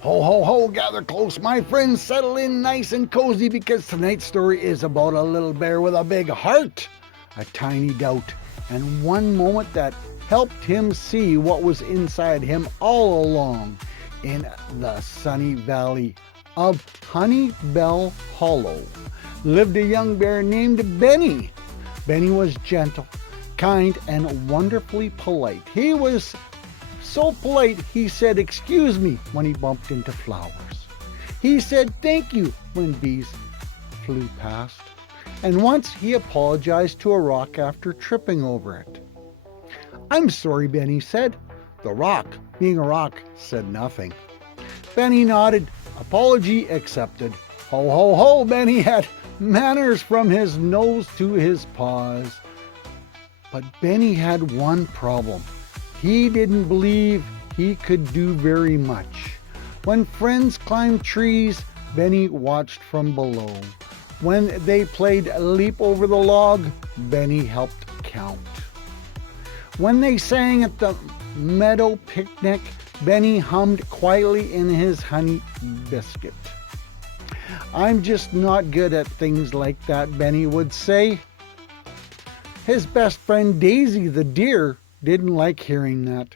Ho, ho, ho, gather close, my friends, settle in nice and cozy because tonight's story is about a little bear with a big heart, a tiny doubt, and one moment that helped him see what was inside him all along. In the sunny valley of Honey Bell Hollow lived a young bear named Benny. Benny was gentle, kind, and wonderfully polite. He was so polite he said excuse me when he bumped into flowers. He said thank you when bees flew past. And once he apologized to a rock after tripping over it. I'm sorry, Benny said. The rock, being a rock, said nothing. Benny nodded. Apology accepted. Ho, ho, ho, Benny had manners from his nose to his paws. But Benny had one problem. He didn't believe he could do very much. When friends climbed trees, Benny watched from below. When they played leap over the log, Benny helped count. When they sang at the meadow picnic, Benny hummed quietly in his honey biscuit. I'm just not good at things like that, Benny would say. His best friend Daisy the deer didn't like hearing that.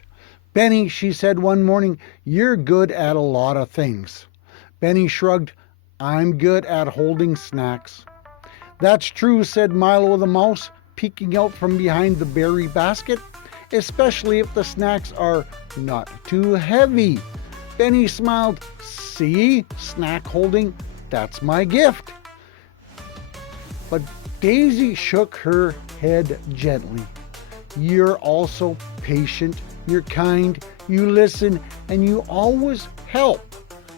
Benny, she said one morning, you're good at a lot of things. Benny shrugged, I'm good at holding snacks. That's true, said Milo the mouse, peeking out from behind the berry basket, especially if the snacks are not too heavy. Benny smiled, see, snack holding, that's my gift. But Daisy shook her head gently. You're also patient, you're kind, you listen, and you always help.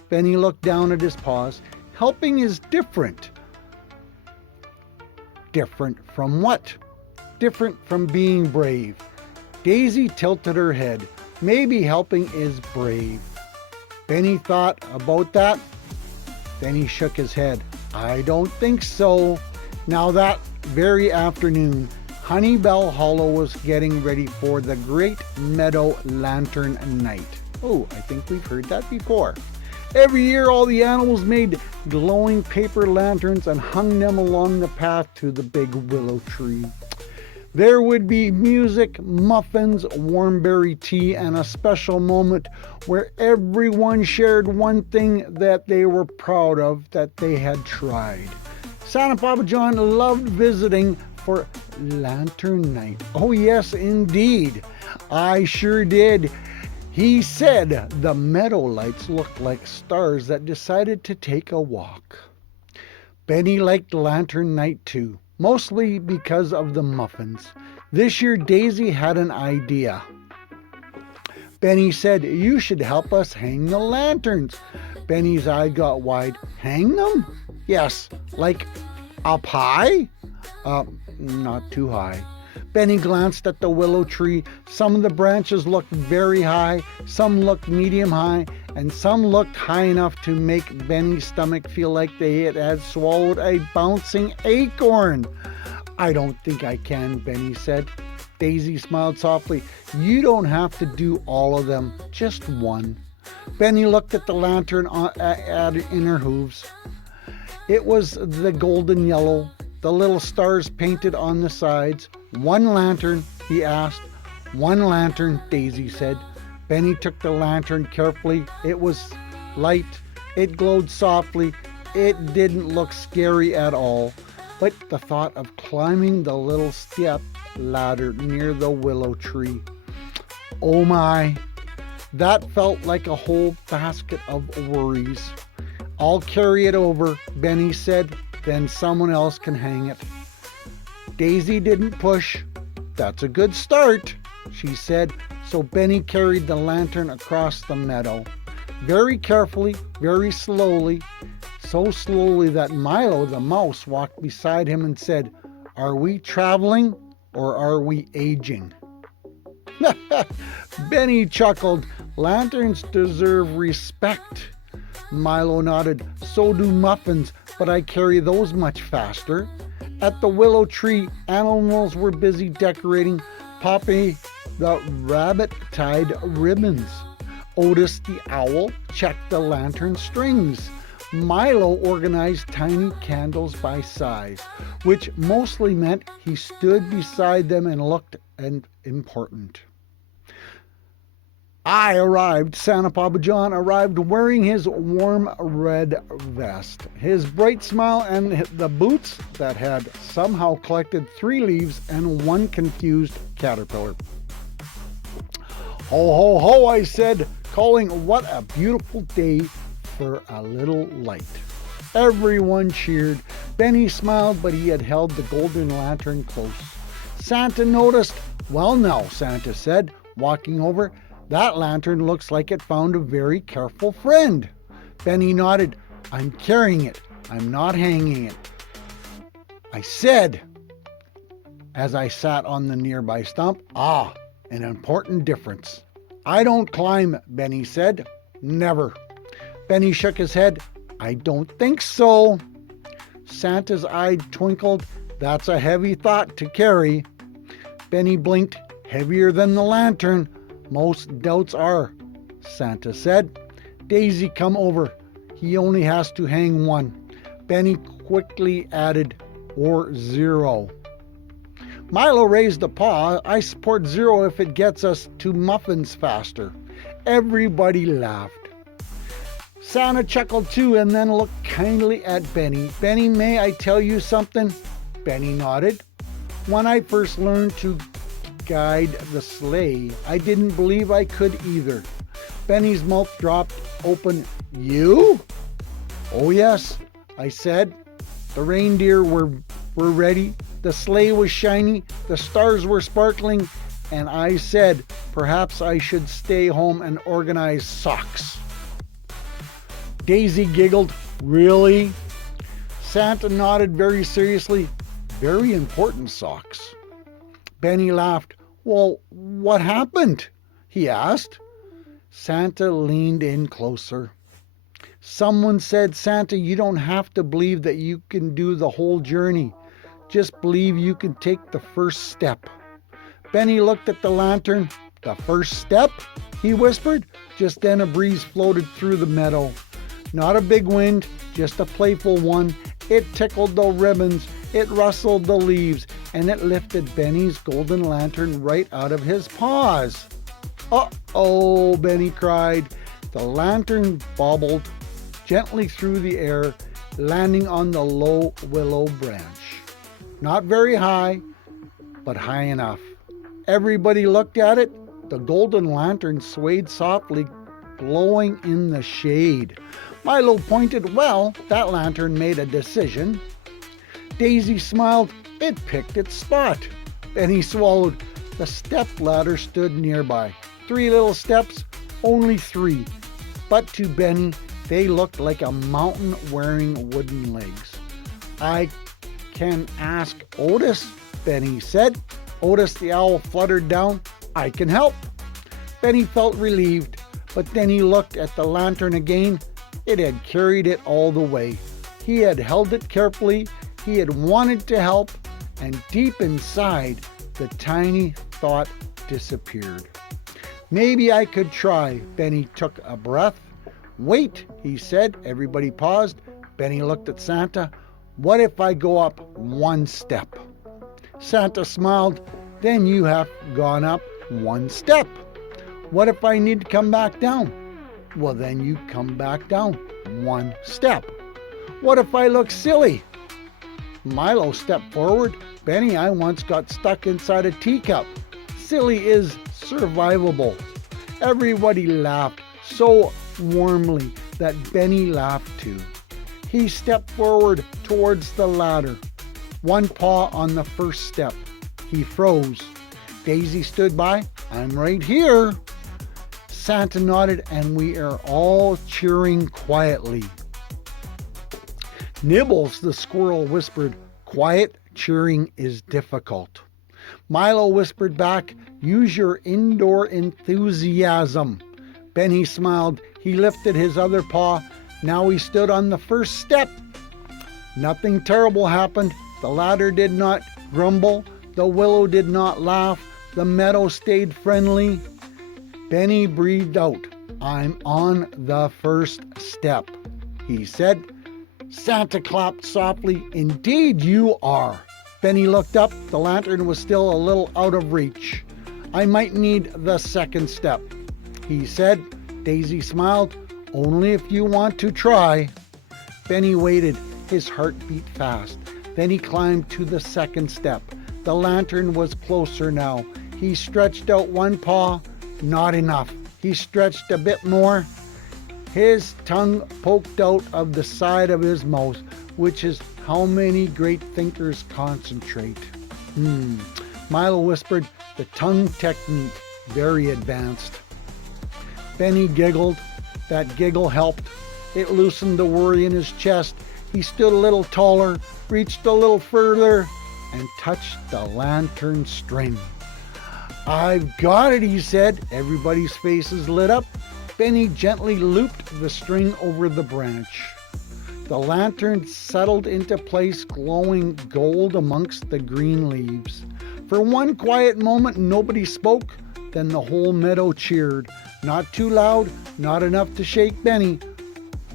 Benny looked down at his paws. Helping is different. Different from what? Different from being brave. Daisy tilted her head. Maybe helping is brave. Benny thought about that. Then he shook his head. I don't think so. Now that very afternoon, Honey Bell Hollow was getting ready for the Great Meadow Lantern Night. Oh, I think we've heard that before. Every year all the animals made glowing paper lanterns and hung them along the path to the big willow tree. There would be music, muffins, warm berry tea, and a special moment where everyone shared one thing that they were proud of that they had tried. Santa Papa John loved visiting for Lantern Night. Oh yes, indeed. I sure did. He said the meadow lights looked like stars that decided to take a walk. Benny liked Lantern Night too, mostly because of the muffins. This year Daisy had an idea. Benny said, you should help us hang the lanterns. Benny's eye got wide. Hang them? Yes, like up high? Not too high. Benny glanced at the willow tree. Some of the branches looked very high, some looked medium high, and some looked high enough to make Benny's stomach feel like they had swallowed a bouncing acorn. I don't think I can, Benny said. Daisy smiled softly. You don't have to do all of them, just one. Benny looked at the lantern in her hooves. It was the golden yellow, the little stars painted on the sides. One lantern, he asked. One lantern, Daisy said. Benny took the lantern carefully. It was light. It glowed softly. It didn't look scary at all. But the thought of climbing the little step ladder near the willow tree. Oh my, that felt like a whole basket of worries. I'll carry it over, Benny said, then someone else can hang it. Daisy didn't push. That's a good start, she said, so Benny carried the lantern across the meadow. Very carefully, very slowly, so slowly that Milo the mouse walked beside him and said, are we traveling or are we aging? Benny chuckled. Lanterns deserve respect. Milo nodded. So do muffins, but I carry those much faster. At the willow tree, animals were busy decorating. Poppy the rabbit tied ribbons. Otis the owl checked the lantern strings. Milo organized tiny candles by size, which mostly meant he stood beside them and looked important. Santa Papa John arrived wearing his warm red vest, his bright smile, and the boots that had somehow collected 3 leaves and 1 confused caterpillar. Ho, ho, ho, I said, calling what a beautiful day for a little light. Everyone cheered. Benny smiled, but he had held the golden lantern close. Santa noticed. Well now, Santa said, walking over, that lantern looks like it found a very careful friend. Benny nodded. I'm carrying it. I'm not hanging it, I said, as I sat on the nearby stump. An important difference. I don't climb, Benny said. Never. Benny shook his head. I don't think so. Santa's eye twinkled. That's a heavy thought to carry. Benny blinked. Heavier than the lantern. Most doubts are, Santa said. Daisy, come over. He only has to hang 1. Benny quickly added, or 0. Milo raised a paw. I support 0 if it gets us to muffins faster. Everybody laughed. Santa chuckled too and then looked kindly at Benny. Benny, may I tell you something? Benny nodded. When I first learned to guide the sleigh, I didn't believe I could either. Benny's mouth dropped open. You? Oh yes, I said. The reindeer were ready. The sleigh was shiny. The stars were sparkling. And I said, perhaps I should stay home and organize socks. Daisy giggled. Really? Santa nodded very seriously. Very important socks. Benny laughed. Well, what happened? He asked. Santa leaned in closer. Someone said, Santa, you don't have to believe that you can do the whole journey. Just believe you can take the first step. Benny looked at the lantern. The first step? He whispered. Just then a breeze floated through the meadow. Not a big wind, just a playful one. It tickled the ribbons, it rustled the leaves, and it lifted Benny's golden lantern right out of his paws. Uh-oh, Benny cried. The lantern bobbled gently through the air, landing on the low willow branch. Not very high, but high enough. Everybody looked at it. The golden lantern swayed softly, glowing in the shade. Milo pointed. Well, that lantern made a decision. Daisy smiled. It picked its spot. Benny swallowed. The step ladder stood nearby. 3 little steps, only 3. But to Benny, they looked like a mountain wearing wooden legs. I can ask Otis, Benny said. Otis the owl fluttered down. I can help. Benny felt relieved, but then he looked at the lantern again. It had carried it all the way. He had held it carefully. He had wanted to help, and deep inside, the tiny thought disappeared. Maybe I could try. Benny took a breath. Wait, he said. Everybody paused. Benny looked at Santa. What if I go up 1 step? Santa smiled. Then you have gone up 1 step. What if I need to come back down? Well, then you come back down 1 step. What if I look silly? Milo stepped forward. Benny, I once got stuck inside a teacup. Silly is survivable. Everybody laughed so warmly that Benny laughed too. He stepped forward towards the ladder, 1 paw on the first step. He froze. Daisy stood by. I'm right here. Santa nodded, and we are all cheering quietly. Nibbles, the squirrel, whispered, quiet cheering is difficult. Milo whispered back, use your indoor enthusiasm. Benny smiled. He lifted his other paw. Now he stood on the first step. Nothing terrible happened. The ladder did not grumble. The willow did not laugh. The meadow stayed friendly. Benny breathed out. I'm on the first step, he said. Santa clapped softly. Indeed you are. Benny looked up. The lantern was still a little out of reach. I might need the second step, he said. Daisy smiled. Only if you want to try. Benny waited. His heart beat fast. Then he climbed to the second step. The lantern was closer now. He stretched out one paw. Not enough. He stretched a bit more. His tongue poked out of the side of his mouth, which is how many great thinkers concentrate. Milo whispered, the tongue technique, very advanced. Benny giggled. That giggle helped. It loosened the worry in his chest. He stood a little taller, reached a little further, and touched the lantern string. I've got it, he said. Everybody's faces lit up. Benny gently looped the string over the branch. The lantern settled into place, glowing gold amongst the green leaves. For one quiet moment, nobody spoke. Then the whole meadow cheered. Not too loud, not enough to shake Benny,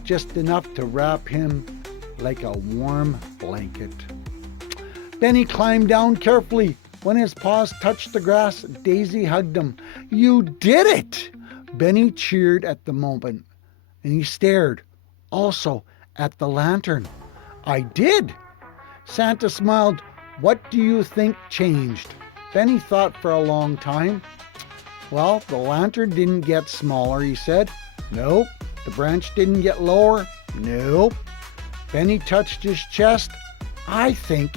just enough to wrap him like a warm blanket. Benny climbed down carefully. When his paws touched the grass, Daisy hugged him. You did it! Benny cheered at the moment, and he stared also at the lantern. I did! Santa smiled. What do you think changed? Benny thought for a long time. Well, the lantern didn't get smaller, he said. Nope. The branch didn't get lower. Nope. Benny touched his chest. I think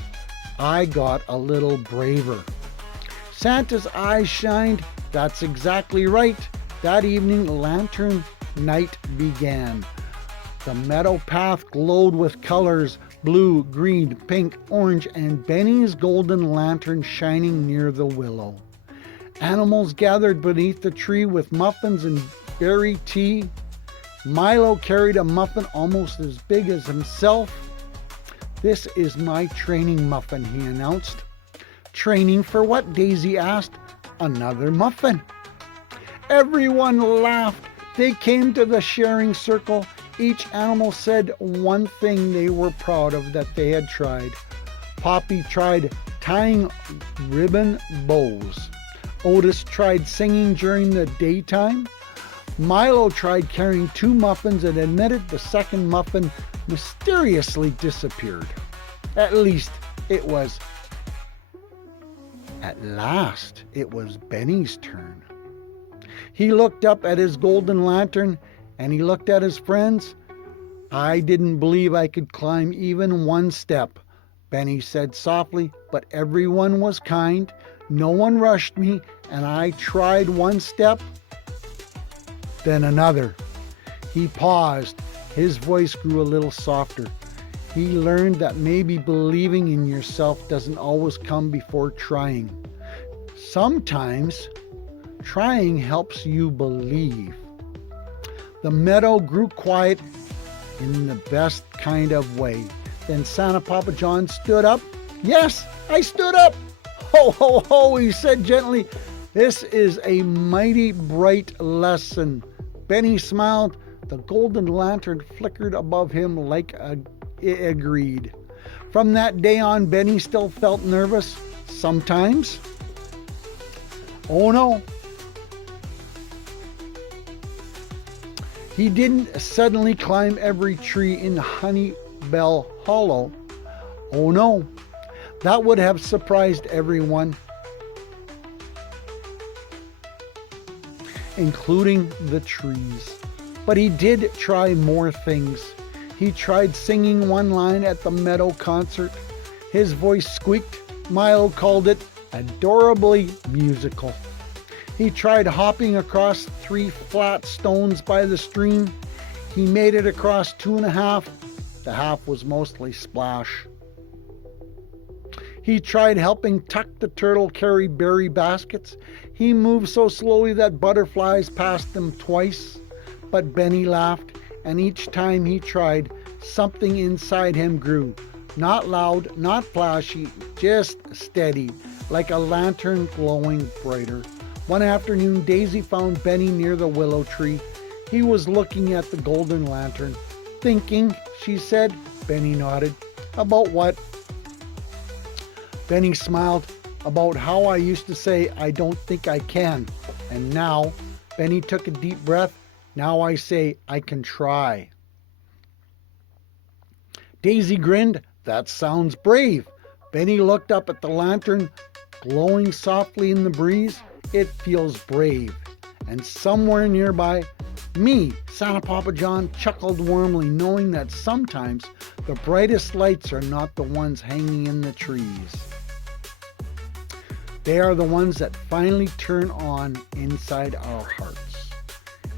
I got a little braver. Santa's eyes shined. That's exactly right. That evening, lantern night began. The meadow path glowed with colors, blue, green, pink, orange, and Benny's golden lantern shining near the willow. Animals gathered beneath the tree with muffins and berry tea. Milo carried a muffin almost as big as himself. This is my training muffin, he announced. Training for what? Daisy asked. Another muffin. Everyone laughed. They came to the sharing circle. Each animal said one thing they were proud of that they had tried. Poppy tried tying ribbon bows. Otis tried singing during the daytime. Milo tried carrying 2 muffins and admitted the second muffin mysteriously disappeared. At last, it was Benny's turn. He looked up at his golden lantern and he looked at his friends. I didn't believe I could climb even one step, Benny said softly, but everyone was kind. No one rushed me, and I tried one step, then another. He paused. His voice grew a little softer. He learned that maybe believing in yourself doesn't always come before trying. Sometimes trying helps you believe. The meadow grew quiet in the best kind of way. Then Santa Papa John stood up. Yes, I stood up. Ho, ho, ho, he said gently. This is a mighty bright lesson. Benny smiled. The golden lantern flickered above him like it agreed. From that day on, Benny still felt nervous. Sometimes. Oh no. He didn't suddenly climb every tree in Honeybell Hollow. Oh no. That would have surprised everyone, including the trees. But he did try more things. He tried singing one line at the meadow concert. His voice squeaked. Milo called it adorably musical. He tried hopping across 3 flat stones by the stream. He made it across 2.5. The half was mostly splash. He tried helping Tuck the turtle carry berry baskets. He moved so slowly that butterflies passed them twice. But Benny laughed, and each time he tried, something inside him grew. Not loud, not flashy, just steady, like a lantern glowing brighter. One afternoon, Daisy found Benny near the willow tree. He was looking at the golden lantern. Thinking, she said. Benny nodded. About what? Benny smiled. About how I used to say, I don't think I can. And now, Benny took a deep breath. Now I say, I can try. Daisy grinned. That sounds brave. Benny looked up at the lantern, glowing softly in the breeze. It feels brave. And somewhere nearby, me, Santa Papa John, chuckled warmly, knowing that sometimes the brightest lights are not the ones hanging in the trees. They are the ones that finally turn on inside our hearts.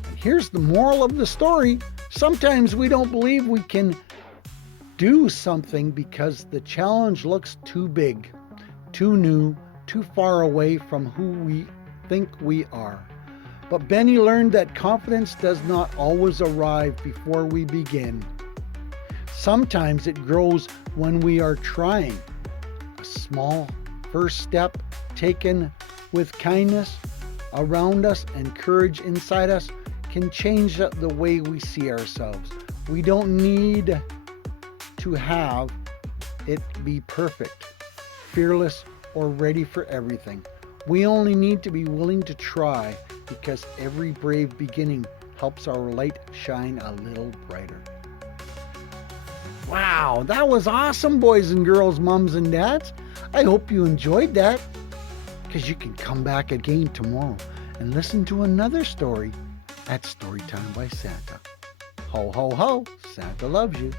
And here's the moral of the story. Sometimes we don't believe we can do something because the challenge looks too big, too new, too far away from who we think we are. But Benny learned that confidence does not always arrive before we begin. Sometimes it grows when we are trying. A small first step taken with kindness around us and courage inside us can change the way we see ourselves. We don't need to have it be perfect, fearless, or ready for everything. We only need to be willing to try, because every brave beginning helps our light shine a little brighter. Wow, that was awesome, boys and girls, mums and dads. I hope you enjoyed that, because you can come back again tomorrow and listen to another story at Storytime by Santa. Ho, ho, ho, Santa loves you.